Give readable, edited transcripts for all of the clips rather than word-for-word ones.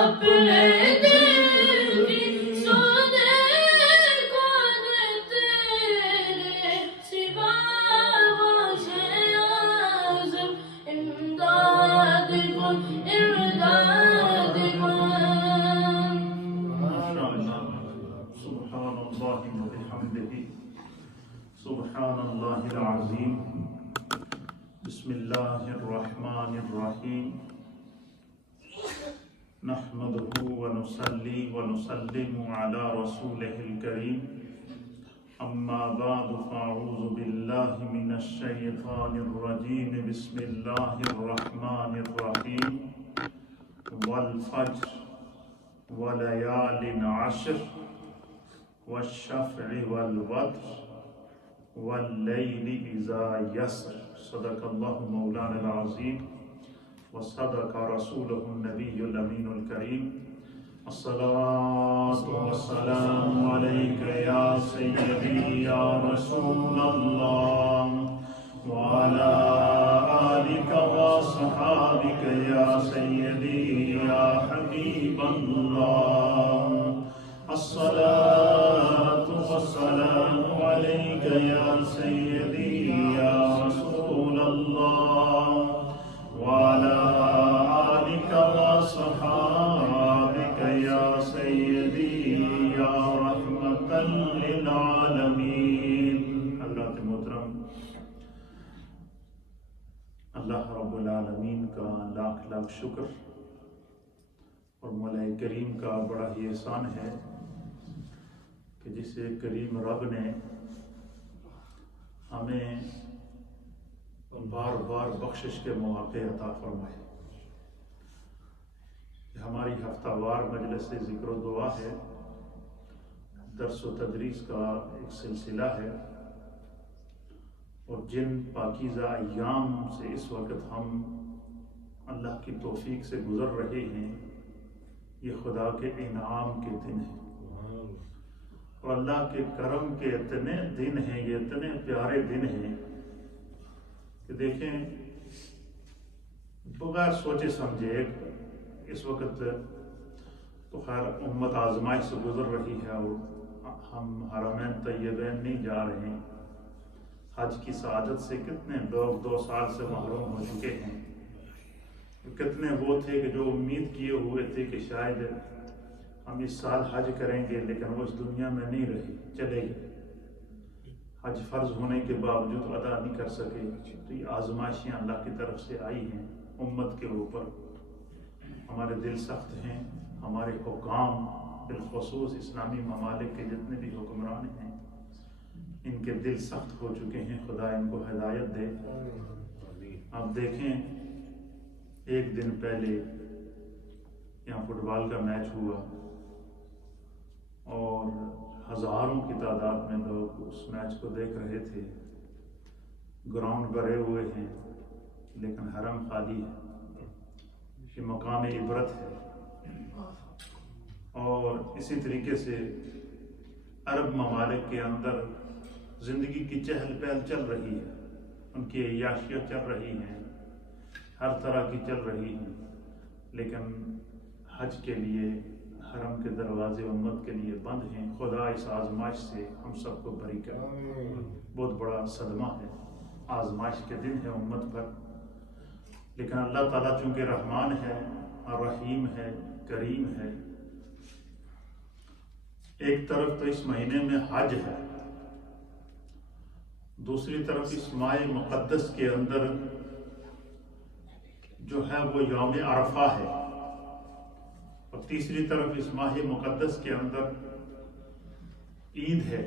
اپنے دل کی سونے کون تیرے سوا واسع اعظم امداد کن امداد کن. سبحان اللہ وبحمدہ سبحان اللہ العظیم. بسم اللہ الرحمن الرحیم. نحمده ونصلي ونسلم على رسوله الكريم. اما بعد فاعوذ باللہ من الشیطان الرجیم. بسم اللہ الرحمن الرحیم. والفجر وليال عشر والشفع والوتر والليل إذا يسر. صدق الله مولانا العظيم وصدق رسوله النبي الأمين الكريم. الصلاة والسلام عليك يا سيدي يا رسول الله وعلى آلك وصحابك يا سيدي يا حبيب الله. الصلاة والسلام عليك يا سيدي يا رسول الله وعلى آلك وصحابك يا سيدي يا رحمة للعالمين. حضرات محترم، اللہ رب العالمین کا لاکھ لاکھ شکر اور مولا کریم کا بڑا ہی احسان ہے کہ جسے کریم رب نے ہمیں بار بار بخشش کے مواقع عطا فرمائے. ہماری ہفتہ وار مجلس ذکر و دعا ہے، درس و تدریس کا ایک سلسلہ ہے، اور جن پاکیزہ ایام سے اس وقت ہم اللہ کی توفیق سے گزر رہے ہیں، یہ خدا کے انعام کے دن ہیں اور اللہ کے کرم کے اتنے دن ہیں، یہ اتنے پیارے دن ہیں کہ دیکھیں بغیر سوچے سمجھے اس وقت تو خیر امت آزمائش سے گزر رہی ہے اور ہم حرمین طیبین نہیں جا رہے ہیں. حج کی سعادت سے کتنے لوگ 2 سال سے محروم ہو چکے ہیں. کتنے وہ تھے کہ جو امید کیے ہوئے تھے کہ شاید ہم اس سال حج کریں گے، لیکن وہ اس دنیا میں نہیں رہے، چلے گئے. حج فرض ہونے کے باوجود ادا نہیں کر سکے. تو یہ آزمائشیں اللہ کی طرف سے آئی ہیں امت کے اوپر. ہمارے دل سخت ہیں، ہمارے حکام بالخصوص اسلامی ممالک کے جتنے بھی حکمران ہیں ان کے دل سخت ہو چکے ہیں. خدا ان کو ہدایت دے. آپ دیکھیں ایک دن پہلے یہاں فٹ بال کا میچ ہوا اور ہزاروں کی تعداد میں لوگ اس میچ کو دیکھ رہے تھے. گراؤنڈ بھرے ہوئے ہیں لیکن حرم خالی ہے. یہ مقام عبرت ہے. اور اسی طریقے سے عرب ممالک کے اندر زندگی کی چہل پہل چل رہی ہے، ان کی عیاشیاں چل رہی ہیں، ہر طرح کی چل رہی ہیں، لیکن حج کے لیے حرم کے دروازے امت کے لیے بند ہیں. خدا اس آزمائش سے ہم سب کو بری کرے. بہت بڑا صدمہ ہے، آزمائش کے دن ہے امت پر. لیکن اللہ تعالیٰ چونکہ رحمان ہے، رحیم ہے، کریم ہے، ایک طرف تو اس مہینے میں حج ہے، دوسری طرف اس ماہ مقدس کے اندر جو ہے وہ یوم عرفہ ہے، اور تیسری طرف اس ماہ مقدس کے اندر عید ہے،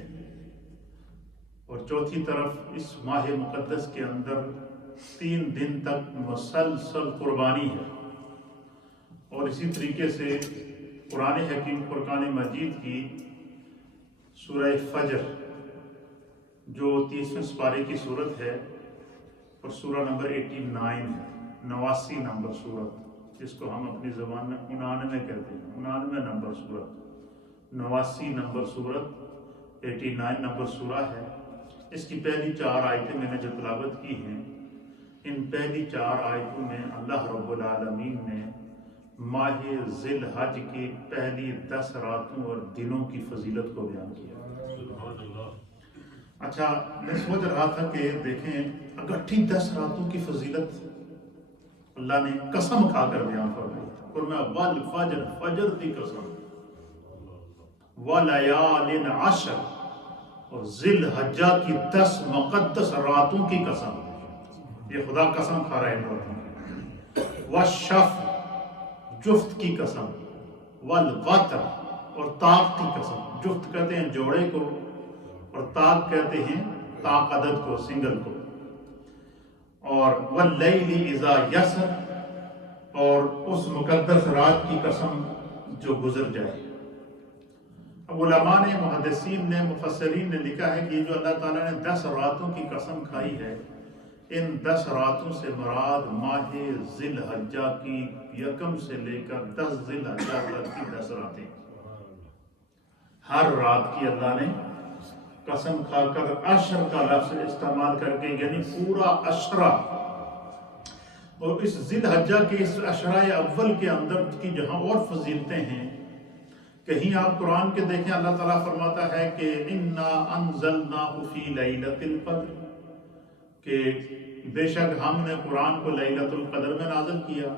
اور چوتھی طرف اس ماہ مقدس کے اندر 3 دن تک مسلسل قربانی ہے. اور اسی طریقے سے قرآن حکیم فرقان مجید کی سورہ فجر جو 30ویں سپارے کی صورت ہے اور سورہ نمبر 89 ہے، 89 نمبر صورت، جس کو ہم اپنی زبان میں 99 کہتے ہیں، 99 نمبر صورت، 89 نمبر صورت، 89 نمبر سورہ ہے. اس کی پہلی 4 آیتیں میں نے جو تلاوت کی ہیں، ان پہلی 4 آیتوں میں اللہ رب العالمین نے ماہ ذی الحج کی پہلی 10 راتوں اور دنوں کی فضیلت کو بیان کیا۔ اچھا میں سوچ رہا تھا کہ دیکھیں اکٹھی 10 راتوں کی فضیلت اللہ نے قسم کھا کر بیان فرمائی، اور میں والفجر، فجر کی قسم، ولیال عشر، اور ذی الحجہ کی 10 مقدس راتوں کی قسم، یہ خدا قسم کھا رہا ہے ان راتوں کی، والشفع، جفت کی قسم، والوتر، اور طاق کی قسم، جفت کہتے ہیں جوڑے کو اور طاق کہتے ہیں طاق عدد کو، سنگل کو، اور واللیل اذا یسر، اور اس مقدس رات کی قسم جو گزر جائے۔ اب علماء نے، محدثین نے، مفسرین نے لکھا ہے کہ یہ جو اللہ تعالیٰ نے 10 راتوں کی قسم کھائی ہے، ان 10 راتوں سے مراد ماہ ذی الحجہ کی 1 سے لے کر 10 ذی الحجہ تک کی 10 راتیں، ہر رات کی اللہ نے قسم کھا کر عشر کا لفظ استعمال کر کے، یعنی پورا عشرہ، اور اس ذی الحجہ کے اس عشرہ اول کے اندر کی جہاں اور فضیلتیں ہیں، کہیں آپ قرآن کے دیکھیں اللہ تعالیٰ فرماتا ہے کہ اِنَّا أَنزَلْنَاهُ فِي لَيْلَةِ الْقَدْرِ، کہ بے شک ہم نے قرآن کو لیلۃ القدر میں نازل کیا،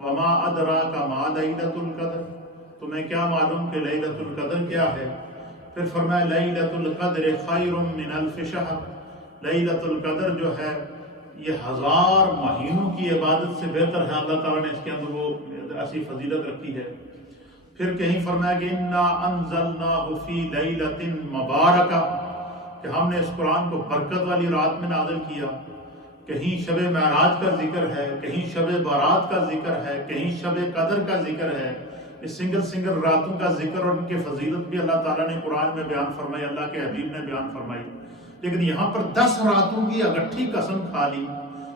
وَمَا أَدْرَاكَ مَا لَيْلَةُ الْقَدْرِ، تمہیں کیا معلوم کہ لیلۃ القدر کیا ہے؟ پھر فرمایا لیلۃ القدر خیر من الف شہر، لیلۃ القدر جو ہے یہ 1000 مہینوں کی عبادت سے بہتر ہے، اللہ تعالیٰ نے اس کے اندر وہ ایسی فضیلت رکھی ہے۔ پھر کہیں فرمایا کہ انا انزلناہ فی لیلۃ مبارکہ، کہ ہم نے اس قرآن کو برکت والی رات میں نازل کیا، کہیں شب معراج کا ذکر ہے، کہیں شب بارات کا ذکر ہے، کہیں شب قدر کا ذکر ہے، اس سنگل راتوں کا ذکر اور ان کی فضیلت بھی اللہ تعالیٰ نے قرآن میں بیان فرمائی، اللہ کے حبیب نے بیان فرمائی، لیکن یہاں پر 10 راتوں کی اکٹھی قسم کھا لی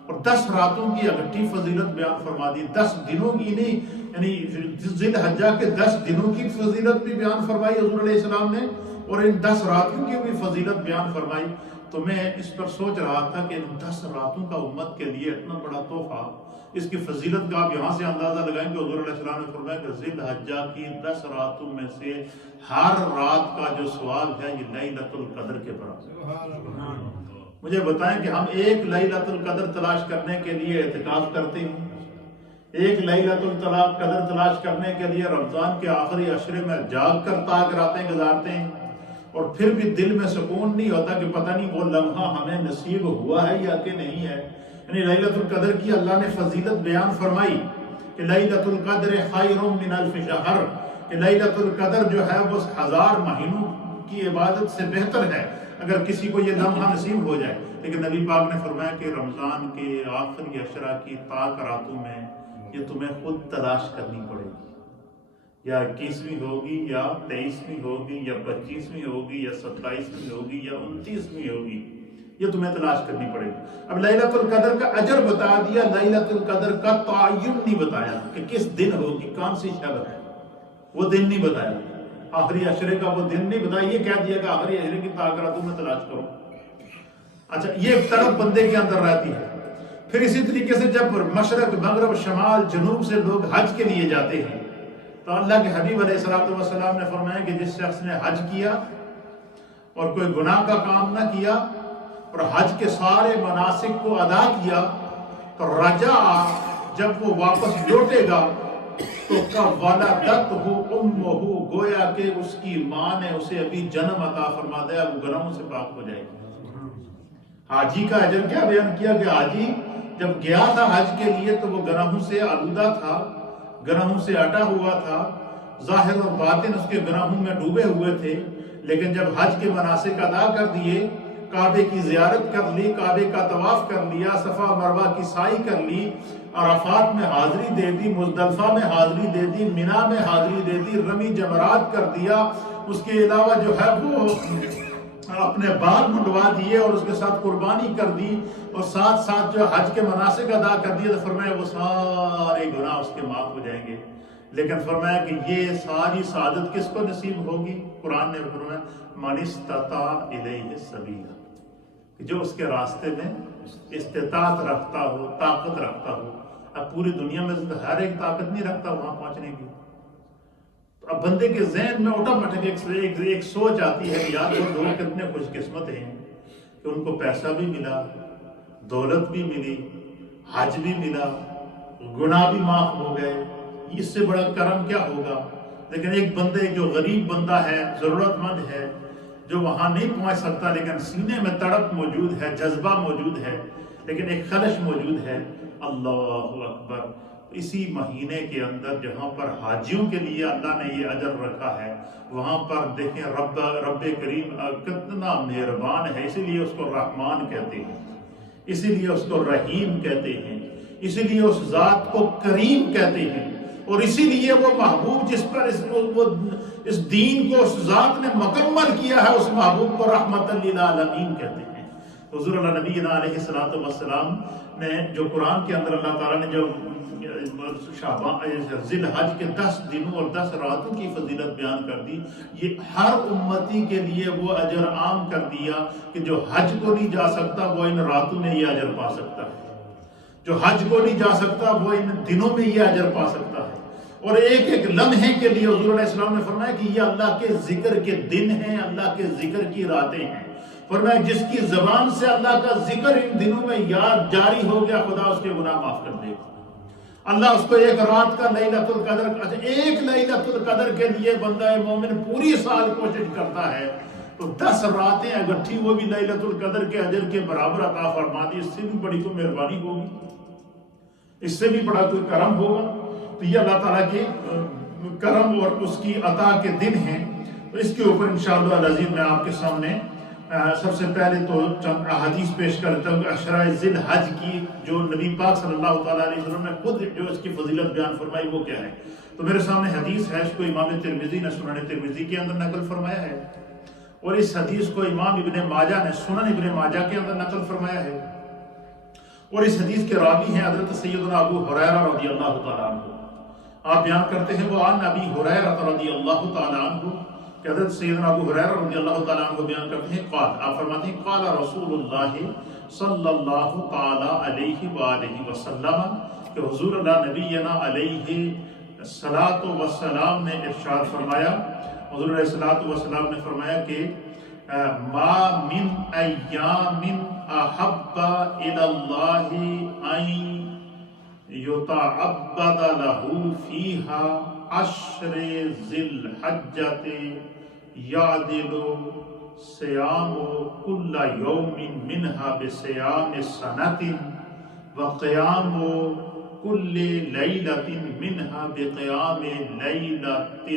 اور 10 راتوں کی اکٹھی فضیلت بیان فرما دی، 10 دنوں کی نہیں، یعنی ذی الحجہ کے 10 دنوں کی فضیلت بھی بیان فرمائی حضور علیہ السلام نے، اور ان 10 راتوں کی بھی فضیلت بیان فرمائی۔ تو میں اس پر سوچ رہا تھا کہ ان 10 راتوں کا امت کے لیے اتنا بڑا تحفہ، اس کی فضیلت کا آپ یہاں سے اندازہ لگائیں کہ حضور علیہ السلام نے فرمایا کہ ذی الحجہ کی 10 راتوں میں سے ہر رات کا جو ثواب ہے یہ لیلۃ القدر کے برابر۔ مجھے بتائیں کہ ہم ایک لیلۃ القدر تلاش کرنے کے لیے اعتکاف کرتے ہیں، ایک لیلۃ القدر تلاش کرنے کے لیے رمضان کے آخری عشرے میں جاگ کر تاک راتیں گزارتے ہیں، اور پھر بھی دل میں سکون نہیں ہوتا کہ پتہ نہیں وہ لمحہ ہمیں نصیب ہوا ہے یا کہ نہیں ہے۔ یعنی لیلۃ القدر کی اللہ نے فضیلت بیان فرمائی کہ لیلۃ القدر خیر من الف شہر، کہ لیلۃ القدر جو ہے وہ 1000 مہینوں کی عبادت سے بہتر ہے اگر کسی کو یہ لمحہ نصیب ہو جائے۔ لیکن نبی پاک نے فرمایا کہ رمضان کے آخری عشرہ کی طاق راتوں میں یہ تمہیں خود تلاش کرنی پڑے گی، یا 21ویں ہوگی یا 23ویں ہوگی یا 25ویں ہوگی یا 27ویں ہوگی یا 29ویں ہوگی، یہ تمہیں تلاش کرنی پڑے گی۔ اب لیلۃ القدر کا اجر بتا دیا، لیلۃ القدر کا تعین نہیں بتایا کہ کس دن ہوگی، کون سی شب ہے، وہ دن نہیں بتایا، آخری عشرے کا وہ دن نہیں بتایا، یہ کہہ دیا کہ آخری عشرے کی طاق راتوں میں تلاش کرو۔ اچھا یہ طرف بندے کے اندر رہتی ہے۔ پھر اسی طریقے سے جب مشرق مغرب شمال جنوب سے لوگ حج کے لیے جاتے ہیں تو اللہ کے حبیب علیہ السلام نے فرمایا کہ جس شخص نے حج کیا اور کوئی گناہ کا کام نہ کیا اور حج کے سارے مناسک کو ادا کیا تو رجع، جب وہ واپس لوٹے گا تو ولدتہ امہ، گویا کہ اس کی ماں نے اسے ابھی جنم عطا فرما دیا، وہ گناہوں سے پاک ہو جائے گی۔ حاجی کا اجر کیا بیان کیا کہ حاجی جب گیا تھا حج کے لیے تو وہ گناہوں سے آلودہ تھا، گناہوں سے اٹا ہوا تھا، ظاہر اور باطن اس کے گناہوں میں ڈوبے ہوئے تھے، لیکن جب حج کے مناسک ادا کر دیے، کعبے کی زیارت کر لی، کعبے کا طواف کر لیا، صفا مروہ کی سعی کر لی، عرفات میں حاضری دے دی، مزدلفہ میں حاضری دے دی، منی میں حاضری دے دی، رمی جمرات کر دیا، اس کے علاوہ جو ہے وہ اپنے بال منڈوا دیے اور اس کے ساتھ قربانی کر دی اور ساتھ ساتھ جو حج کے مناسک ادا کر دیے، تو فرمایا وہ سارے گناہ اس کے معاف ہو جائیں گے۔ لیکن فرمایا کہ یہ ساری سعادت کس کو نصیب ہوگی؟ قرآن نے فرمایا من استطاع الیہ سبیلا، جو اس کے راستے میں استطاعت رکھتا ہو، طاقت رکھتا ہو۔ اب پوری دنیا میں ہر ایک طاقت نہیں رکھتا وہاں پہنچنے کی. اب بندے کے ذہن میں آٹومیٹک ایک سوچ آتی ہے یار وہ لوگ کتنے خوش قسمت ہیں کہ ان کو پیسہ بھی ملا, دولت بھی ملی, حج بھی ملا, گناہ بھی معاف ہو گئے, اس سے بڑا کرم کیا ہوگا. لیکن ایک بندے جو غریب بندہ ہے, ضرورت مند ہے, جو وہاں نہیں پہنچ سکتا لیکن سینے میں تڑپ موجود ہے, جذبہ موجود ہے, لیکن ایک خلش موجود ہے. اللہ اکبر. اسی مہینے کے اندر جہاں پر حاجیوں کے لیے اللہ نے یہ اجر رکھا ہے, وہاں پر دیکھیں رب کریم کتنا مہربان ہے. اسی لیے اس کو رحمان کہتے ہیں, اسی لیے اس کو رحیم کہتے ہیں, اسی لیے اس ذات کو کریم کہتے ہیں, اور اسی لیے وہ محبوب جس پر اس دین کو اس ذات نے مکمل کیا ہے, اس محبوب کو رحمت للعالمین کہتے ہیں. حضور اللہ نبی علیہ الصلوۃ والسلام نے جو قرآن کے اندر اللہ تعالیٰ نے جو ذی الحج کے 10 دنوں اور 10 راتوں کی فضیلت بیان کر دی, یہ ہر امتی کے لیے وہ اجر عام کر دیا کہ جو حج کو نہیں جا سکتا وہ ان راتوں میں یہ اجر پا سکتا ہے, جو حج کو نہیں جا سکتا وہ ان دنوں میں یہ اجر پا سکتا ہے. اور ایک ایک لمحے کے لیے حضور علیہ السلام نے فرمایا کہ یہ اللہ کے ذکر کے دن ہیں, اللہ کے ذکر کی راتیں ہیں. فرمایا جس کی زبان سے اللہ کا ذکر ان دنوں میں یاد جاری ہو گیا, خدا اس کے گناہ معاف کر دے گا. اللہ اس کو ایک رات کا لیلۃ القدر, ایک لیلۃ القدر کے لیے بندہ مومن پوری سال کوشش کرتا ہے تو 10 راتیں اگٹھی وہ بھی لیلۃ القدر کے اجر کے برابر عطا فرما دی. اس سے بھی بڑی تو مہربانی ہوگی, اس سے بھی بڑا کوئی کرم ہوگا. تو یہ اللہ تعالیٰ کے کرم اور اس کی عطا کے دن ہیں. تو اس کے اوپر انشاءاللہ العزیز میں آپ کے سامنے سب سے پہلے تو چند احادیث پیش کرتا ہوں. عشرہ ذی الحج کی جو نبی پاک صلی اللہ تعالیٰ علیہ وسلم نے خود جو اس کی فضیلت بیان فرمائی وہ کیا ہے. تو میرے سامنے حدیث ہے, اس کو امام ترمذی نے سنن ترمذی کے اندر نقل فرمایا ہے, اور اس حدیث کو امام ابن ماجہ نے سنن ابن ماجہ کے اندر نقل فرمایا ہے. اور اس حدیث کے راوی ہیں حضرت سیدنا ابو ہریرہ رضی اللہ تعالیٰ عنہ. آپ بیان کرتے ہیں وہ عن ابی ہریرہ رضی اللہ تعالیٰ عنہ, کہ حضرت سیدنا ابو ہریرہ رضی اللہ تعالیٰ عنہ بیان کرتے ہیں قال, آپ فرماتے ہیں قال رسول اللہ صلی اللہ تعالیٰ علیہ وآلہ وسلم, کہ حضور اللہ نبینا علیہ الصلاۃ والسلام نے ارشاد فرمایا, حضور علیہ الصلاۃ والسلام نے فرمایا کہ ما من ایام احب الی اللہ ان یتعبد له فیها عشر ذی الحجۃ یعدل صیام کل یوم منها بصیام سنۃ وقیام کل لیلۃ منها بقیام لیلۃ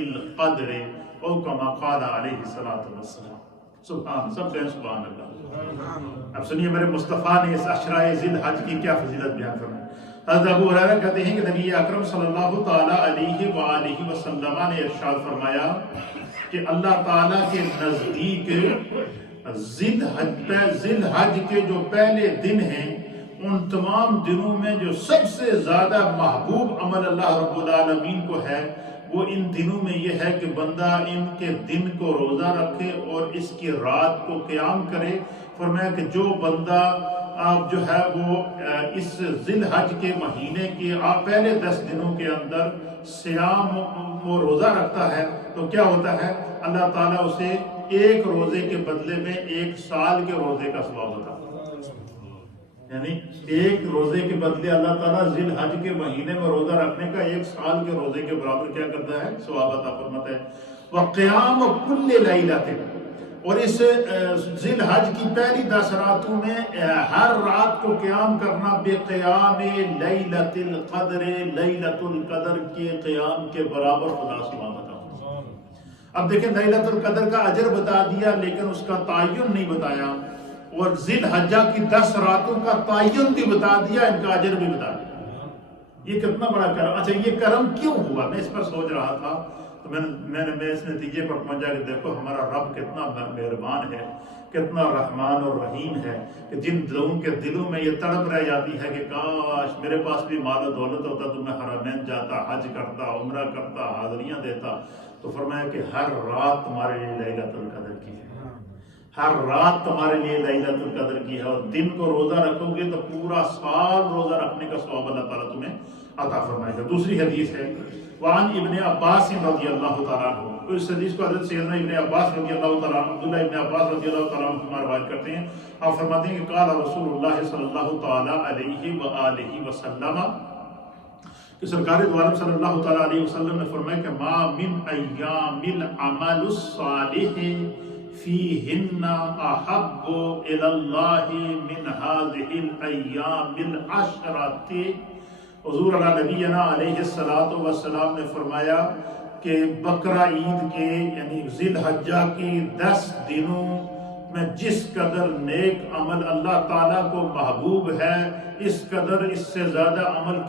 القدر او کما قال علیہ الصلوۃ والسلام. سبحان, سب کہیں سبحان اللہ. اب سنیے میرے مصطفیٰ نے اس عشرہ ذی الحج کی کیا فضیلت بیان فرمائی. حضرت ابو ہریرہ کہتے ہیں کہ نبی اکرم صلی اللہ تعالیٰ علیہ وآلہ وسلم نے ارشاد فرمایا کہ اللہ تعالیٰ کے نزدیک ذی الحج کے جو پہلے دن ہیں, ان تمام دنوں میں جو سب سے زیادہ محبوب عمل اللہ رب العالمین کو ہے وہ ان دنوں میں یہ ہے کہ بندہ ان کے دن کو روزہ رکھے اور اس کی رات کو قیام کرے. فرمایا کہ جو بندہ آپ جو ہے وہ اس ذی الحج کے مہینے کے پہلے 10 دنوں کے اندر سیام وہ روزہ رکھتا ہے تو کیا ہوتا ہے, اللہ تعالیٰ اسے ایک روزے کے بدلے میں 1 سال کے روزے کا ثواب عطا کرتا ہے. یعنی ایک روزے کے بدلے اللہ تعالیٰ ذی الحج کے مہینے میں روزہ رکھنے کا 1 سال کے روزے کے برابر کیا کرتا ہے, ثواب عطا فرماتا ہے. وقیام کل لیلۃ, اور اس ذی الحج کی پہلی 10 راتوں میں ہر رات کو قیام کرنا بقیام لیلۃ القدر, لیلۃ القدر کے قیام کے برابر خدا ثواب عطا. اب دیکھیں لیلۃ القدر کا اجر بتا دیا لیکن اس کا تعین نہیں بتایا, اور ذی الحجہ کی 10 راتوں کا تعین بھی بتا دیا, ان کا اجر بھی بتا دیا. یہ کتنا بڑا کرم. اچھا یہ کرم کیوں ہوا, میں اس پر سوچ رہا تھا تو میں اس نتیجے پر پہنچا کہ دیکھو ہمارا رب کتنا مہربان ہے, کتنا رحمان اور رحیم ہے, کہ جن لوگوں کے دلوں میں یہ تڑپ رہ جاتی ہے کہ کاش میرے پاس بھی مال و دولت ہوتا تو میں حرمین جاتا, حج کرتا, عمرہ کرتا, حاضریاں دیتا. تو فرمایا کہ ہر رات تمہارے لیے لیلۃ القدر کی ہے, ہر رات تمہارے لیے لیلۃ القدر کی ہے، اور دن کو روزہ رکھو گے تو پورا سال روزہ رکھنے کا ثواب اللہ تعالیٰ تمہیں عطا فرمائے گا۔ دوسری حدیث ہے وعن ابن عباس رضی اللہ تعالیٰ عنہ، اس حدیث کو حضرت سیدنا ابن عباس رضی اللہ تعالیٰ عنہ، عبداللہ ابن عباس رضی اللہ تعالیٰ عنہ روایت کرتے ہیں، آپ فرماتے ہیں کہ قال رسول اللہ صلی اللہ تعالیٰ علیہ وآلہ وسلم، کہ سرکار دو عالم صلی اللہ تعالیٰ علیہ وسلم نے فرمایا کہ ما من ایام العمل الصالح فیہن احب الی اللہ من هذه الایام العشرۃ۔ حضور علی نبینا علیہ السلام نے فرمایا کہ بقرہ عید کے یعنی ذی الحجہ کی 10 دنوں میں جس قدر نیک عمل اللہ تعالیٰ کو محبوب ہے، اس قدر اس سے زیادہ عمل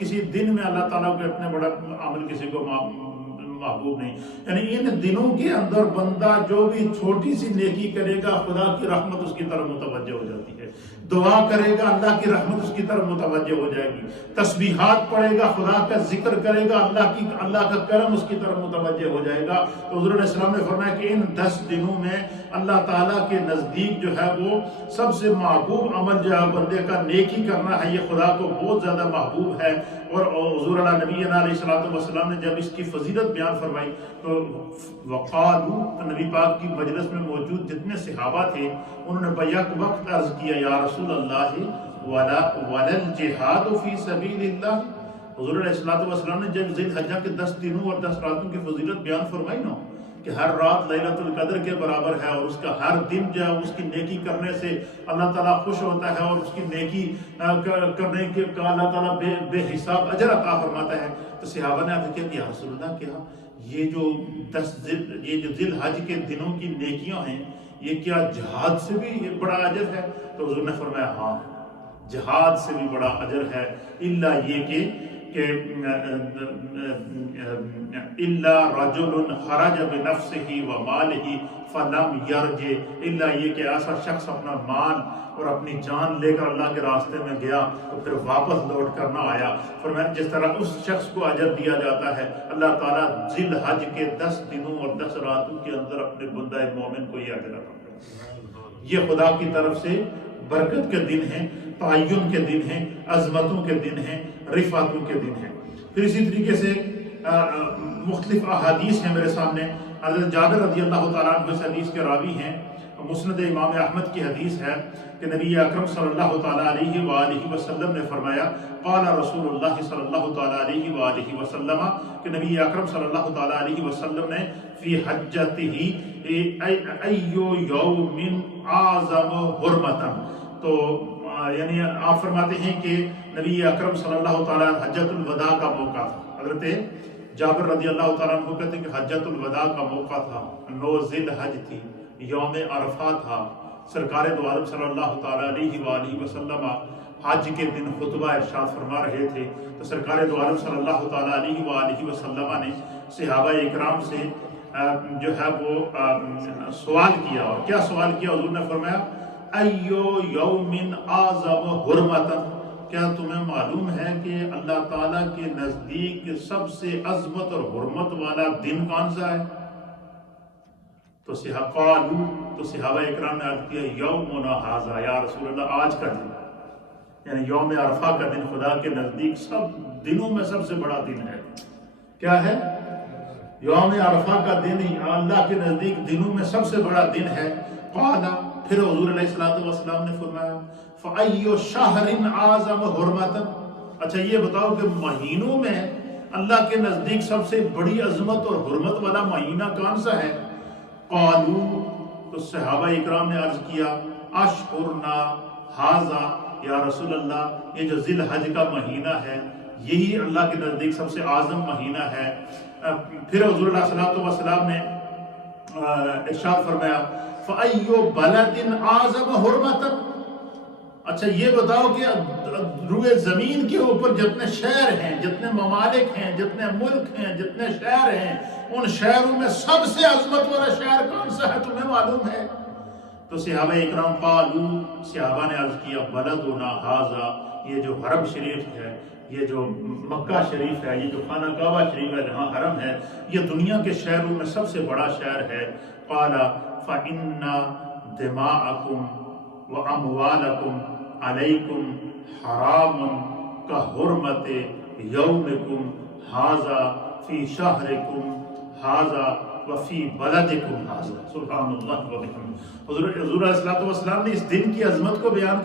کسی دن میں اللہ تعالیٰ کو اتنے بڑا عمل کسی کو محبوب نہیں۔ یعنی ان دنوں کے اندر بندہ جو بھی چھوٹی سی نیکی کرے گا، خدا کی رحمت اس کی طرف متوجہ ہو جاتی ہے، دعا کرے گا اللہ کی رحمت اس کی طرف متوجہ ہو جائے گی، تسبیحات پڑھے گا، خدا کا ذکر کرے گا، اللہ کا کرم اس کی طرف متوجہ ہو جائے گا۔ تو حضور علیہ السلام نے فرمایا کہ ان 10 دنوں میں اللہ تعالیٰ کے نزدیک جو ہے وہ سب سے محبوب عمل جو ہے بندے کا نیکی کرنا ہے، یہ خدا کو بہت زیادہ محبوب ہے۔ اور حضور علیہ نبینا علیہ السلام نے جب اس کی فضیلت بیان فرمائی تو وقالو، نبی پاک کی مجلس میں موجود جتنے صحابہ تھے انہوں نے بیک وقت عرض کیا یا رسول اللہ ولا الجہاد فی سبیل اللہ۔ حضور علیہ السلام نے جب ذی الحجہ کے 10 دنوں اور 10 راتوں کی فضیلت بیان فرمائی نا کہ ہر رات لیلۃ القدر کے برابر ہے، اور اس کا ہر دن جو ہے اس کی نیکی کرنے سے اللہ تعالیٰ خوش ہوتا ہے، اور اس کی نیکی کرنے کے کا اللہ تعالیٰ بے حساب اجر عطا فرماتا ہے۔ تو صحابہ نے عرض کیا کہ یا رسول اللہ، کیا یہ جو ذی الحج کے دنوں کی نیکیاں ہیں یہ کیا جہاد سے بھی بڑا اجر ہے؟ تو حضور نے فرمایا ہاں، جہاد سے بھی بڑا اجر ہے، الا یہ کہ الا رجل خرج بنفسه وماله فلم يرجع، الا یہ کہ ایسا شخص اپنا مال اور اپنی جان لے کر اللہ کے راستے میں گیا تو پھر واپس لوٹ کر نہ آیا۔ فرمایا جس طرح اس شخص کو اجر دیا جاتا ہے، اللہ تعالیٰ ذی الحج کے 10 دنوں اور 10 راتوں کے اندر اپنے بندہ مومن کو یہ اجر عطا کرتا ہے۔ یہ خدا کی طرف سے برکت کے دن ہیں، تعین کے دن ہیں، عظمتوں کے دن ہیں، رفعتوں کے دن ہیں۔ پھر اسی طریقے سے مختلف احادیث ہیں میرے سامنے۔ حضرت جابر رضی اللہ تعالیٰ عنہ اس حدیث کے راوی ہیں، مسند امام احمد کی حدیث ہے کہ نبی اکرم صلی اللہ تعالیٰ علیہ وآلہ وسلم نے فرمایا قال رسول اللہ صلی اللہ تعالیٰ علیہ وآلہ وسلم، کہ نبی اکرم صلی اللہ تعالیٰ علیہ وسلم نے فی حجتہ ایو یوم اعظم حرمتا، تو یعنی آپ فرماتے ہیں کہ نبی اکرم صلی اللہ تعالیٰ حجۃ الوداع کا موقع تھا۔ حضرت جابر رضی اللہ تعالیٰ عنہ کہتے ہیں کہ حجۃ الوداع کا موقع تھا، 9 ذی الحج تھی، یوم عرفہ تھا، سرکار دو عالم صلی اللہ تعالیٰ علیہ وآلہ وسلم حج کے دن خطبہ ارشاد فرما رہے تھے۔ تو سرکار دو عالم صلی اللہ تعالیٰ علیہ وآلہ وسلم نے صحابہ اکرام سے جو ہے وہ سوال کیا، اور کیا سوال کیا؟ حضور نے فرمایا ایو یوم اعظم حرمتا، کیا تمہیں معلوم ہے کہ اللہ تعالیٰ کے نزدیک سب سے عظمت اور حرمت والا دن کون سا ہے؟ تو صحابہ اکرام نے عرض کیا یومنا ھذا، یا رسول اللہ آج کا دن، یعنی یوم عرفہ کا دن خدا کے نزدیک سب دنوں میں سب سے بڑا دن ہے۔ کیا ہے؟ یوم عرفہ کا دن اللہ کے نزدیک دنوں میں سب سے بڑا دن ہے۔ قال، پھر حضور علیہ السلام نے فرمایا فَأَيُّ شَهْرٍ أَعْظَمُ حُرْمَةً، اچھا یہ بتاؤ کہ مہینوں میں اللہ کے نزدیک سب سے بڑی عظمت اور حرمت والا مہینہ کون سا ہے؟ قالوا، تو صحابہ اکرام نے عرض کیا اشہرنا ھذا، یا رسول اللہ یہ جو ذی الحج کا مہینہ ہے یہی اللہ کے نزدیک سب سے اعظم مہینہ ہے۔ پھر حضور علیہ السلام نے ارشاد فرمایا فَأَيُّ بَلَدٍ أَعْظَمُ حُرْمَةً، اچھا یہ بتاؤ کہ روئے زمین کے اوپر جتنے شہر ہیں، جتنے ممالک ہیں، جتنے ملک ہیں، جتنے شہر ہیں، ان شہروں میں سب سے عظمت والا شہر کون سا ہے تمہیں معلوم ہے؟ تو صحابہ اکرام قالو، صحابہ نے عرض کیا بلدنا ھذا، یہ جو حرم شریف ہے، یہ جو مکہ شریف ہے، یہ جو خانہ کعبہ شریف ہے جہاں حرم ہے، یہ دنیا کے شہروں میں سب سے بڑا شہر ہے۔ قال فإن دماءکم و اموالکم علیکم حرام کحرمت یومکم ھذا فی شہرکم ھذا وفی بلدکم ھذا۔ سبحان اللہ و بحمدہ۔ حضور علیہ الصلوۃ والسلام نے اس دن کی عظمت کو بیان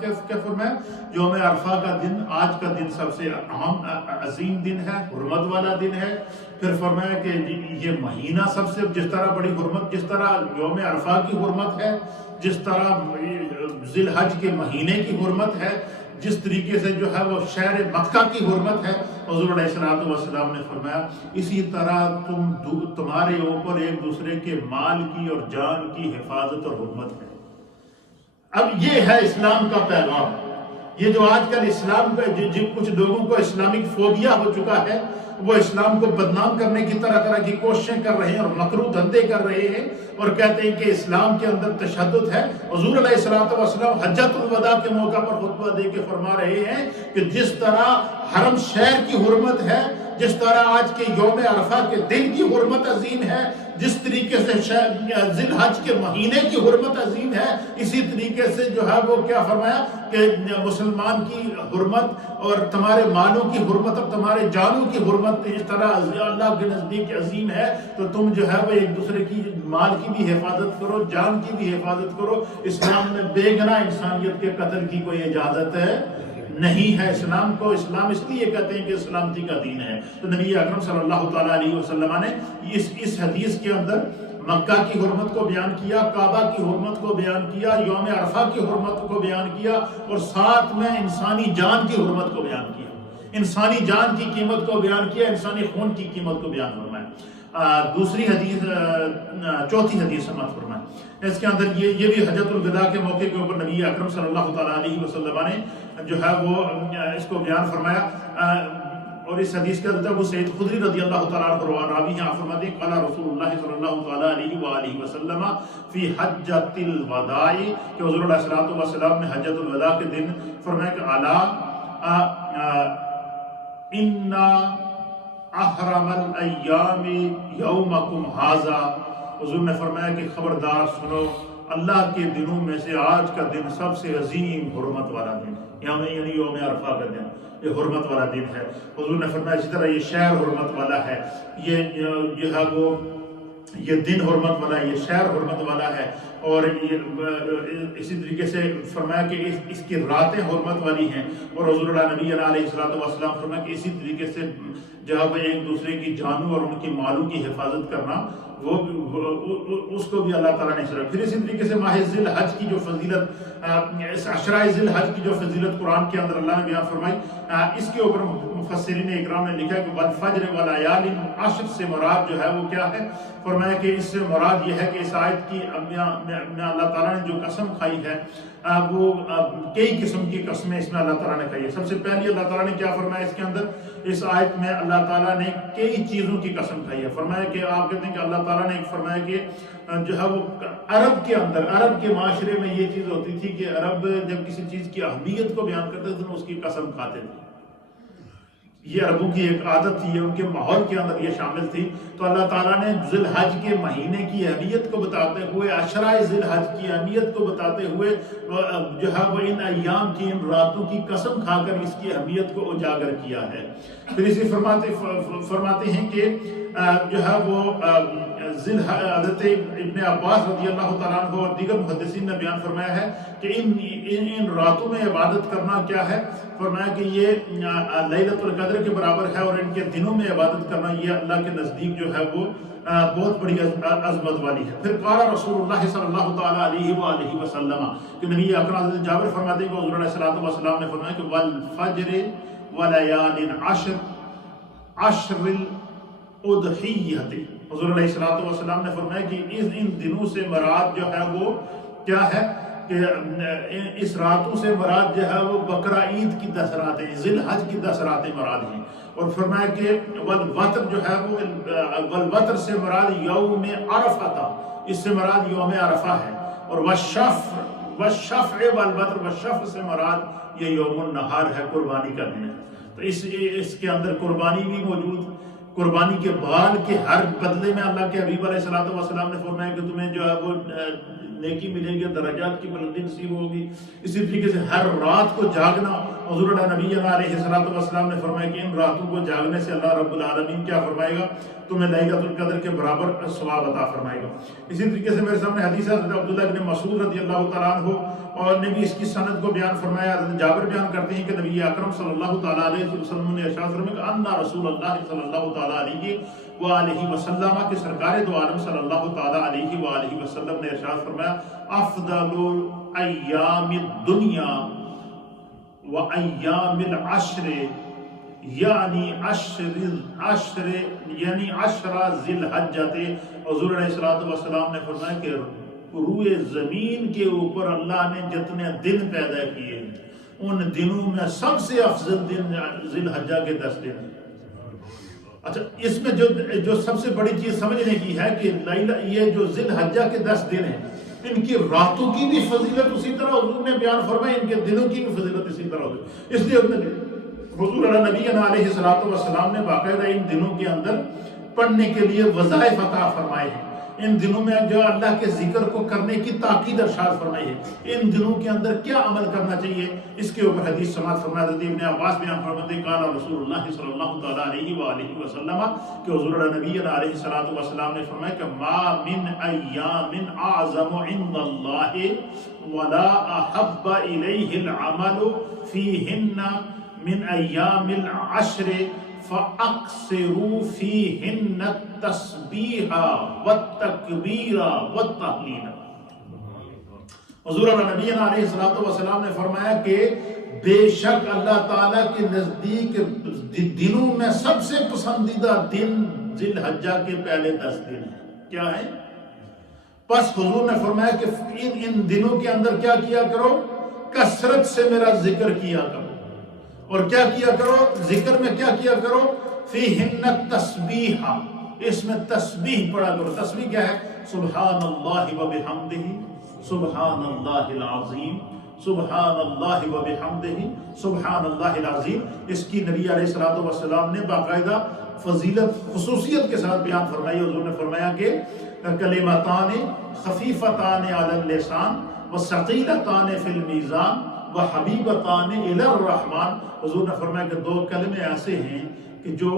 کیا فرمایا؟ یوم عرفہ کا دن، آج کا دن سب سے اہم عظیم دن ہے، حرمت والا دن ہے۔ پھر فرمایا کہ یہ مہینہ سب سے جس طرح بڑی حرمت، جس طرح یوم عرفہ کی حرمت ہے، جس طرح ذی الحج کے مہینے کی حرمت ہے، جس طریقے سے جو ہے وہ شہر مکہ کی حرمت ہے، حضور علیہ الصلوۃ والسلام نے فرمایا اسی طرح تمہارے اوپر ایک دوسرے کے مال کی اور جان کی حفاظت اور حرمت ہے۔ اب یہ ہے اسلام کا پیغام۔ یہ جو آج کل اسلام کا کچھ لوگوں کو اسلامک فوبیا ہو چکا ہے، وہ اسلام کو بدنام کرنے کی طرح کی کوششیں کر رہے ہیں اور مکروہ دھندے کر رہے ہیں اور کہتے ہیں کہ اسلام کے اندر تشدد ہے۔ حضور علیہ الصلوۃ والسلام حجۃ الوداع کے موقع پر خطبہ دے کے فرما رہے ہیں کہ جس طرح حرم شہر کی حرمت ہے، جس طرح آج کے یوم عرفہ کے دن کی حرمت عظیم ہے، جس طریقے سے ذی الحج کے مہینے کی حرمت عظیم ہے، اسی طریقے سے جو ہے وہ کیا فرمایا کہ مسلمان کی حرمت اور تمہارے مالوں کی حرمت اور تمہارے جانوں کی حرمت اس طرح اللہ کے نزدیک عظیم ہے، تو تم جو ہے وہ ایک دوسرے کی مال کی بھی حفاظت کرو، جان کی بھی حفاظت کرو۔ اسلام میں بے گناہ انسانیت کے قتل کی کوئی اجازت نہیں ہے۔ اسلام اس لیے کہتے ہیں کہ سلامتی کا دین ہے۔ تو نبی اکرم صلی اللہ تعالیٰ علیہ وسلم نے اس حدیث کے اندر مکہ کی حرمت کو بیان کیا، کعبہ کی حرمت کو بیان کیا، یوم عرفہ کی حرمت کو بیان کیا اور ساتھ میں انسانی جان کی حرمت کو بیان کیا، انسانی جان کی قیمت کو بیان کیا، انسانی خون کی قیمت کو بیان فرمایا۔ دوسری حدیث، چوتھی حدیث سماعت فرمائیں۔ اس کے اندر یہ بھی حجۃ الوداع کے موقع کے اوپر نبی اکرم صلی اللہ تعالیٰ علیہ وسلم نے جو ہے وہ اس کو بیان فرمایا۔ اور اس حدیث کے اندر ابو سعید خدری رضی اللہ تعالیٰ عنہ راوی ہیں، آپ فرماتے ہیں قال رسول اللہ صلی اللہ تعالیٰ علیہ وآلہ وسلم فی حجۃ الوداع، کہ حضور علیہ الصلوۃ والسلام نے حجۃ الوداع کے دن فرمایا کہ الا ان احرم الایام یومکم ھذا، حضور نے فرمایا کہ خبردار سنو، اللہ کے دنوں میں سے آج کا دن سب سے عظیم حرمت والا دن ہے، یعنی یوم عرفہ کا دن یہ حرمت والا دن ہے۔ حضور نے فرمایا اسی طرح یہ شہر حرمت والا ہے، یہ دن حرمت والا ہے، یہ شہر حرمت والا ہے، اور اسی طریقے سے فرمایا کہ اس کی راتیں حرمت والی ہیں، اور حضور اللہ نبی علیہ الصلوۃ والسلام فرمایا کہ اسی طریقے سے جب ایک دوسرے کی جانوں اور ان کی مالوں کی حفاظت کرنا اس کو بھی اللہ تعالیٰ نے شرح۔ پھر اسی طریقے سے ماہ ذی الحج کی جو فضیلت، عشرہ ذی الحج کی جو فضیلت قرآن کے اندر اللہ نے بیان فرمائی، اس کے اوپر مفسرین اکرام نے لکھا کہ والفجر ولیال عشر سے مراد جو ہے وہ کیا ہے؟ فرمایا کہ اس سے مراد یہ ہے کہ اس آیت کی میں اللہ تعالیٰ نے جو قسم کھائی ہے وہ کئی قسم کی قسمیں اس میں اللہ تعالیٰ نے کھائی ہے۔ سب سے پہلی اللہ تعالیٰ نے کیا فرمایا اس کے اندر؟ اس آیت میں اللہ تعالیٰ نے کئی چیزوں کی قسم کھائی ہے۔ فرمایا کہ آپ کہتے ہیں کہ اللہ تعالیٰ نے ایک فرمایا کہ جو ہے وہ عرب کے اندر، عرب کے معاشرے میں یہ چیز ہوتی تھی کہ عرب جب کسی چیز کی اہمیت کو بیان کرتے تھے تو اس کی قسم کھاتے تھے، یہ عربوں کی ایک عادت تھی، ان کے ماحول کے اندر یہ شامل تھی۔ تو اللہ تعالیٰ نے ذی الحج کے مہینے کی اہمیت کو بتاتے ہوئے، عشرہ ذی الحج کی اہمیت کو بتاتے ہوئے جو ہے وہ ان ایام کی، ان راتوں کی قسم کھا کر اس کی اہمیت کو اجاگر کیا ہے۔ پھر اسی فرماتے ہیں کہ جو ہے وہ حضرت ابن عباس رضی اللہ تعالیٰ عنہ اور دیگر محدثین نے بیان فرمایا ہے کہ ان راتوں میں عبادت کرنا کیا ہے؟ فرمایا کہ یہ لیلۃ القدر کے برابر ہے، اور ان کے دنوں میں عبادت کرنا یہ اللہ کے نزدیک جو ہے وہ بہت بڑی عظمت والی ہے۔ پھر قال رسول اللہ صلی اللہ تعالیٰ علیہ وآلہ وسلم، کہ نبی اکرم حضرت جابر فرماتے ہیں کہ حضور علیہ الصلوۃ والسلام نے فرمایا کہ والفجر ولیال عشر الاضحیۃ، حضور علیہ الصلوۃ والسلام نے فرمایا کہ ان دنوں سے مراد جو ہے وہ کیا ہے کہ اس راتوں سے مراد جو ہے وہ بقرہ عید کی 10 راتیں، ذی الحج کی 10 راتیں مراد ہیں۔ اور فرمایا کہ والوتر جو ہے وہ والوتر سے مراد یوم عرفہ تھا، اس سے مراد یوم عرفہ ہے، اور والشفع والوتر، والشفع سے مراد یہ یوم النہار ہے، قربانی کا دن ہے۔ تو اس کے اندر قربانی بھی موجود، قربانی کے بال کے ہر بدلے میں اللہ کے حبیب علیہ الصلوۃ والسلام نے فرمایا کہ تمہیں جو ہے وہ نیکی ملے گی، درجات کی بلندی نصیب ہوگی۔ اسی طریقے سے ہر رات کو جاگنا، حضور نبی علیہ الصلوۃ والسلام نے فرمایا کہ ان راتوں کو جاگنے سے اللہ رب العالمین کیا فرمائے گا، تمہیں لیلۃ القدر کے برابر ثواب عطا فرمائے گا۔ اسی طریقے سے میرے سامنے حدیث ہے حضرت عبداللہ بن مسعود رضی اللہ تعالیٰ عنہ اور نے بھی اس کی سند کو بیان فرمایا۔ حضرت جابر بیان کرتے ہیں کہ نبی اکرم صلی اللہ تعالیٰ علیہ وسلم نے ارشاد فرمایا کہ ان رسول اللہ صلی اللہ تعالیٰ علیہ وآلہ وسلم کہ سرکار دو عالم صلی اللہ تعالیٰ علیہ وآلہ وسلم نے ارشاد فرمایا افضل ایام الدنیا و ایام العشر یعنی عشر ذی الحجۃ۔ حضور علیہ الصلوۃ والسلام نے فرمایا کہ روئے زمین کے اوپر اللہ نے جتنے دن پیدا کیے ان دنوں میں سب سے افضل دن ذی الحجہ کے 10 دن ہیں۔ اچھا، اس میں جو سب سے بڑی چیز سمجھنے کی ہے کہ یہ جو ذی الحجہ کے 10 دن ہیں ان کی راتوں کی بھی فضیلت اسی طرح حضور نے بیان فرمائی، ان کے دنوں کی بھی فضیلت اسی طرح ہوگی۔ اس لیے حضور نبی علیہ الصلوۃ والسلام نے باقاعدہ ان دنوں کے اندر پڑھنے کے لیے وظائف عطا فرمائے ہیں۔ ان دنوں میں جو اللہ کے ذکر کو کرنے کی تاکید ارشاد فرمائی ہے، ان دنوں کے اندر کیا عمل کرنا چاہیے، اس کے اوپر حدیث سماعت فرمایا۔ حضرت ابن عباس بیان فرماتے ہیں قال رسول اللہ صلی اللہ تعالیٰ علیہ وآلہ وسلم کہ حضور نبی علیہ الصلوۃ والسلام نے فرمایا کہ ما من ایام اعظم عند اللہ ولا احب الیہ العمل فیہن من ایام العشر فَأَقْصِرُوا فِيهِنَّ التَّسْبِيحَ وَالتَّكْبِيرَ وَالتَّهْلِيلَ۔ حضور نبی علیہ الصلوۃ والسلام نے فرمایا کہ بے شک اللہ تعالیٰ کے نزدیک دنوں میں سب سے پسندیدہ دن ذی الحجہ کے پہلے 10 دن ہیں۔ کیا ہے؟ پس حضور نے فرمایا کہ ان دنوں کے اندر کیا کیا کرو، کثرت سے میرا ذکر کیا کرو، اور کیا کیا کرو، ذکر میں کیا کیا کرو، فیہن التسبیح، اس میں تسبیح پڑھا کرو۔ تسبیح کیا ہے؟ سبحان اللہ و بحمدہ، سبحان اللہ العظیم، سبحان اللہ و بحمدہ، سبحان اللہ العظیم۔ اس کی نبی علیہ الصلوۃ والسلام نے باقاعدہ فضیلت خصوصیت کے ساتھ بیان فرمائی۔ حضور نے فرمایا کہ کلمتان خفیفتان علی اللسان وثقیلتان فی المیزان وحبیبتان الی الرحمن۔ حضور نے فرمایا کہ 2 کلمے ایسے ہیں کہ جو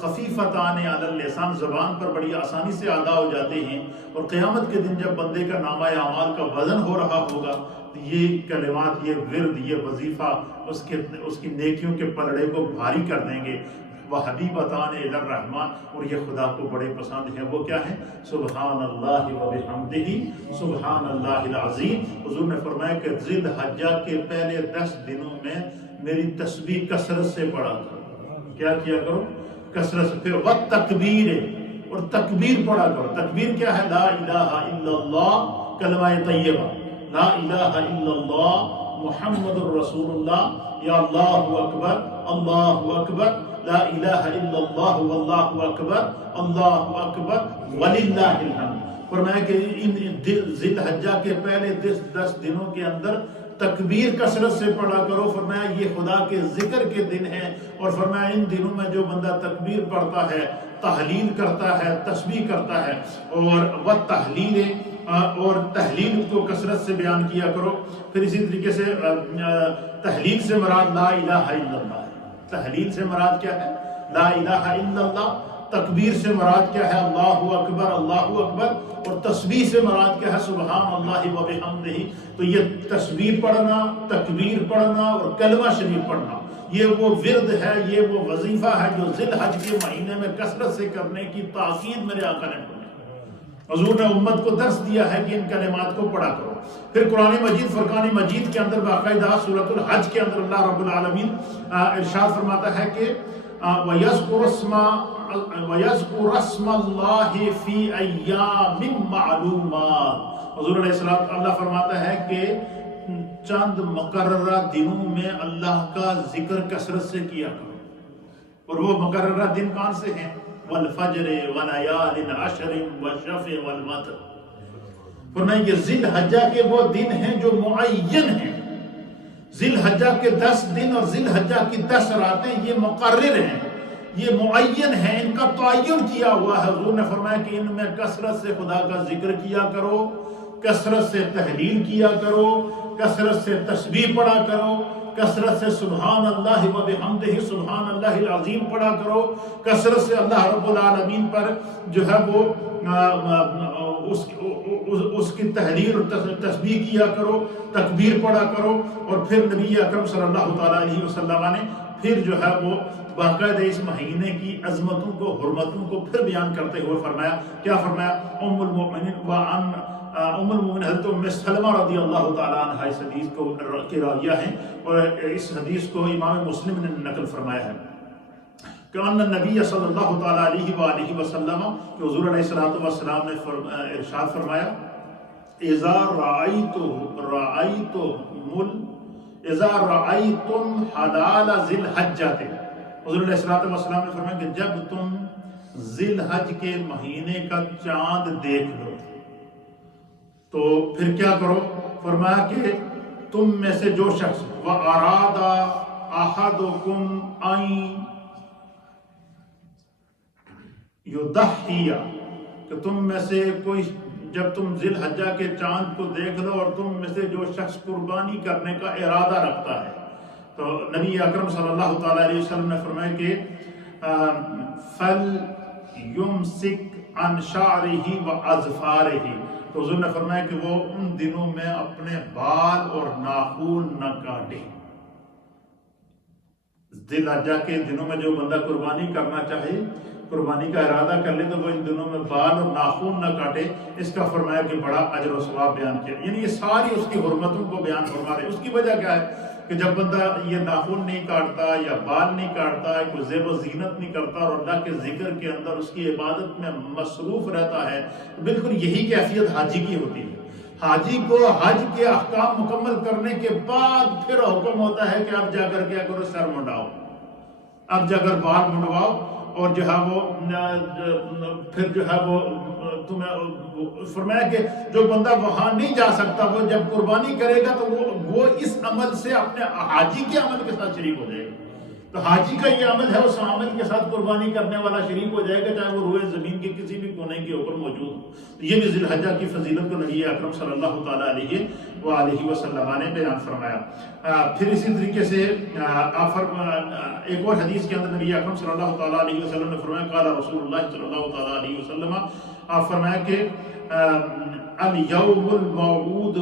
خفیفتان علی اللسان زبان پر بڑی آسانی سے ادا ہو جاتے ہیں، اور قیامت کے دن جب بندے کا نامہ اعمال کا وزن ہو رہا ہوگا تو یہ کلمات، یہ ورد، یہ وظیفہ اس کی نیکیوں کے پلڑے کو بھاری کر دیں گے۔ وحبیبتان الی الرحمن، اور یہ خدا کو بڑے پسند ہیں۔ وہ کیا ہیں؟ سبحان اللہ و بحمدہ، سبحان اللہ العظیم۔ حضور نے فرمایا کہ ذی الحجہ کے پہلے 10 دنوں میں میری تسبیح کثرت سے پڑھا کرو۔ کیا کیا کرو؟ کثرت سے۔ پھر والتکبیر، اور تکبیر پڑھا کرو۔ تکبیر کیا ہے؟ لا الہ الا اللہ، کلمہ طیبہ، لا الہ الا اللہ محمد الرسول اللہ، یا اللہ اکبر، اللہ اکبر، لا الہ الا اللہ واللہ اکبر، اللہ اکبر وللہ الحمد۔ فرمایا کہ ان ذی الحجہ کے پہلے 10 دنوں کے اندر تکبیر کثرت سے پڑھا کرو۔ فرمایا یہ خدا کے ذکر کے دن ہیں، اور فرمایا ان دنوں میں جو بندہ تکبیر پڑھتا ہے، تحلیل کرتا ہے، تسبیح کرتا ہے، اور وہ تحلیل اور تحلیل کو کثرت سے بیان کیا کرو۔ پھر اسی طریقے سے تحلیل سے مراد لا الہ الا اللہ ہے۔ تحلیل سے مراد کیا ہے؟ لا الہ الا اللہ۔ تکبیر سے مراد کیا ہے؟ اللہ اکبر، اللہ اکبر۔ اور تسبیح سے مراد کیا ہے؟ سبحان اللہ و بحمدہ۔ تو یہ تسبیح پڑھنا، تکبیر پڑھنا اور کلمہ شریف پڑھنا، یہ وہ ورد ہے، یہ وہ وظیفہ ہے جو ذی الحج کے مہینے میں کثرت سے کرنے کی تاکید میرے آقا نے فرمائی۔ حضور نے امت کو درس دیا ہے کہ ان کلمات کو پڑھا کرو۔ پھر قرآن مجید، فرقان مجید کے اندر باقاعدہ سورۃ الحج کے اندر اللہ رب العالمین ارشاد فرماتا ہے کہ وَيَذْكُرُ اسْمَ اللَّهِ فِي أَيَّامٍ مَّعْلُومَاتٍ۔ حضور علیہ السلام، اللہ فرماتا ہے کہ چند مقررہ دنوں میں اللہ کا ذکر کثرت سے کیا کرو۔ اور وہ مقررہ دن کون سے ہیں؟ والفجر ولیال عشر والشفع والوتر۔ فرمایا کہ ذی الحجہ کے وہ دن ہیں جو معین ہیں۔ ذی الحجہ کے 10 دن اور ذی الحجہ کی 10 راتیں یہ مقرر ہیں یہ معین ہے، ان کا تعین کیا ہوا ہے۔ حضور نے فرمایا کہ ان میں کثرت سے خدا کا ذکر کیا کرو، کثرت سے تحلیل کیا کرو، کثرت سے تسبیح پڑھا کرو، کثرت سے سبحان اللہ و بحمدہ سبحان اللہ العظیم پڑھا کرو، کثرت سے اللہ رب العالمین پر جو ہے وہ اس کی تحلیل اور تسبیح کیا کرو، تکبیر پڑھا کرو۔ اور پھر نبی اکرم صلی اللہ تعالیٰ علیہ وسلم نے پھر جو ہے وہ باقاعدہ اس مہینے کی عظمتوں کو، حرمتوں کو پھر بیان کرتے ہوئے فرمایا، کیا فرمایا؟ ام المؤمنین حضرت ام سلمہ رضی اللہ تعالیٰ عنہ اس حدیث کی راویہ ہیں، اور اس حدیث کو امام مسلم نے نقل فرمایا ہے کہ ان نبی صلی اللہ تعالیٰ علیہ وآلہ وسلم کہ حضور علیہ السلام نے ارشاد فرمایا، اذا رأیتم حلال ذی الحجہ، حضور علیہ السلام نے فرمایا کہ جب تم ذی الحج کے مہینے کا چاند دیکھ لو تو پھر کیا کرو؟ فرمایا کہ تم میں سے جو شخص وَأَرَادَ أَحَدُكُمْ أَن يُضَحِّيَ، کہ تم میں سے کوئی جب تم ذی الحجہ کے چاند کو دیکھ لو اور تم میں سے جو شخص قربانی کرنے کا ارادہ رکھتا ہے، تو نبی اکرم صلی اللہ تعالیٰ علیہ وسلم نے فرمایا کہ فَلْيُمْسِكْ عَنْ شَعْرِهِ وَأَظْفَارِهِ، تو حضور نے فرمایا کہ وہ ان دنوں میں اپنے بال اور ناخن نہ کاٹے۔ ذی الحجہ کے دنوں میں جو بندہ قربانی کرنا چاہے، قربانی کا ارادہ کر لے، تو وہ ان دنوں میں بال اور ناخن نہ کاٹے۔ اس کا فرمایا کہ بڑا اجر و ثواب بیان کیا، یعنی یہ ساری اس کی حرمتوں کو بیان فرما رہے۔ اس کی وجہ کیا ہے کہ جب بندہ یہ ناخن نہیں کاٹتا یا بال نہیں کاٹتا، کوئی زیب و زینت نہیں کرتا اور اللہ کے ذکر کے اندر اس کی عبادت میں مصروف رہتا ہے، تو بالکل یہی کیفیت حاجی کی ہوتی ہے۔ حاجی کو حج کے احکام مکمل کرنے کے بعد پھر حکم ہوتا ہے کہ اب جا کر کیا کرو؟ سر منڈاؤ، اب جا کر بال منڈواؤ، اور جو ہے وہ پھر جو ہے وہ تمہیں فرمایا کہ جو بندہ وہاں نہیں جا سکتا وہ جب قربانی کرے گا تو وہ اس عمل سے اپنے حاجی کے عمل کے ساتھ شریک ہو جائے گا۔ تو حاجی کا یہ عمل ہے، اس عمل کے ساتھ قربانی کرنے والا شریک ہو جائے گا، چاہے وہ روئے زمین کے کسی بھی کونے کے اوپر موجود ہو۔ یہ بھی ذی الحجہ کی فضیلت کو نبی اکرم صلی اللہ تعالیٰ علیہ وآلہ وسلم نے بیان فرمایا۔ پھر اسی طریقے سے ایک اور حدیث کے اندر نبی اکرم صلی اللہ تعالیٰ علیہ وسلم نے فرمایا، قال رسول اللہ صلی اللہ تعالیٰ علیہ وسلم، آپ فرمایا کہ الیوم الموعود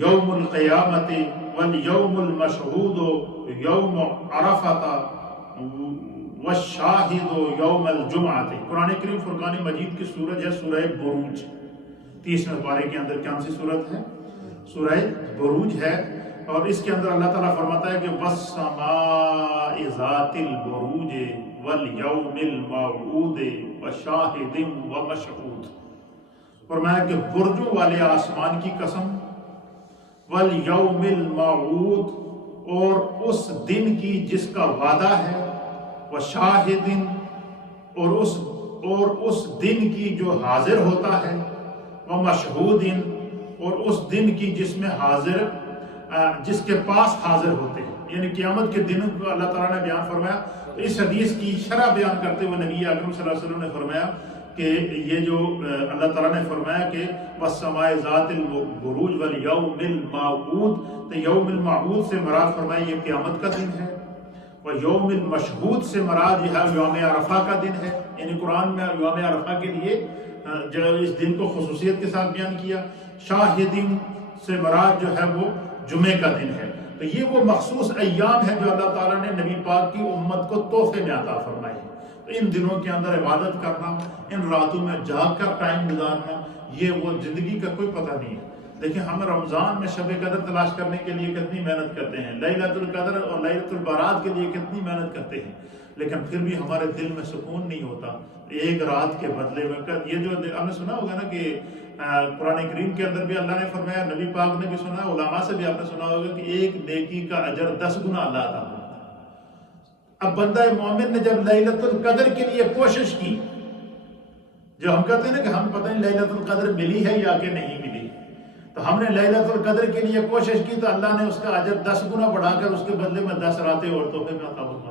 یوم القیامت والیوم المشہود یوم عرفۃ والشاہد یوم الجمعہ۔ قرآن کریم فرقان مجید کی سورت ہے سورہ بروج، 30ویں پارے کے اندر کون سی سورت ہے؟ سورہ بروج ہے، اور اس کے اندر اللہ تعالیٰ فرماتا ہے کہ وَالسَّمَاءِ ذَاتِ الْبُرُوجِ وَالْيَوْمِ الْمَوْعُودِ وَشَاهِدٍ وَمَشْهُودٍ، فرمایا کہ برجوں والے آسمان کی قسم، وَالْيَوْمِ الْمَوْعُودِ، اور اس دن کی جس کا وعدہ ہے، وَشَاهِدٍ، اور اس دن کی جو حاضر ہوتا ہے، وَمَشْهُودٍ، اور اس دن کی جس میں حاضر جس کے پاس حاضر ہوتے ہیں، یعنی قیامت کے دنوں کو اللہ تعالیٰ نے بیان فرمایا۔ تو اس حدیث کی شرح بیان کرتے ہوئے نبی اکرم صلی اللہ علیہ وسلم نے فرمایا کہ یہ جو اللہ تعالیٰ نے فرمایا کہ وَالسَّمَاءِ ذَاتِ الْبُرُوجِ وَالْيَوْمِ الْمَوْعُودِ، تو یوم الموعود سے مراد فرمایا یہ قیامت کا دن ہے، اور یوم المشہود سے مراد یہ ہے یوم عرفہ کا دن ہے۔ یعنی قرآن میں یوم عرفہ کے لیے جو اس دن کو خصوصیت کے ساتھ بیان کیا۔ شاہدین سے مراد جو ہے وہ جمعے کا دن ہے۔ تو یہ وہ مخصوص ایام ہے جو اللہ تعالیٰ نے نبی پاک کی امت کو تحفے میں عطا فرمائے ہیں۔ تو ان دنوں کے اندر عبادت کرنا، ان راتوں میں جاگ کر ٹائم گزارنا، یہ وہ زندگی کا کوئی پتہ نہیں ہے۔ دیکھیں ہم رمضان میں شب قدر تلاش کرنے کے لیے کتنی محنت کرتے ہیں، لیلۃ القدر اور لیلۃ البرات کے لیے کتنی محنت کرتے ہیں، لیکن پھر بھی ہمارے دل میں سکون نہیں ہوتا ایک رات کے بدلے میں۔ یہ جو ہم نے سنا ہوگا نا کہ قرآن کریم کے اندر بھی اللہ نے فرمایا، نبی پاک نے بھی سنا، علماء سے بھی آپ نے سنا ہوگا کہ ایک نیکی کا اجر 10 گنا اللہ عطا کرتا ہے۔ اب بندہ مومن نے جب لیلۃ القدر کے لیے کوشش کی، جو ہم کہتے ہیں نا کہ ہم پتہ نہیں لیلۃ القدر ملی ہے یا کہ نہیں ملی، تو ہم نے لیلۃ القدر کے لیے کوشش کی تو اللہ نے اس کا اجر 10 گنا بڑھا کر اس کے بدلے میں 10 راتیں اور تحفے میں عطا فرمایا۔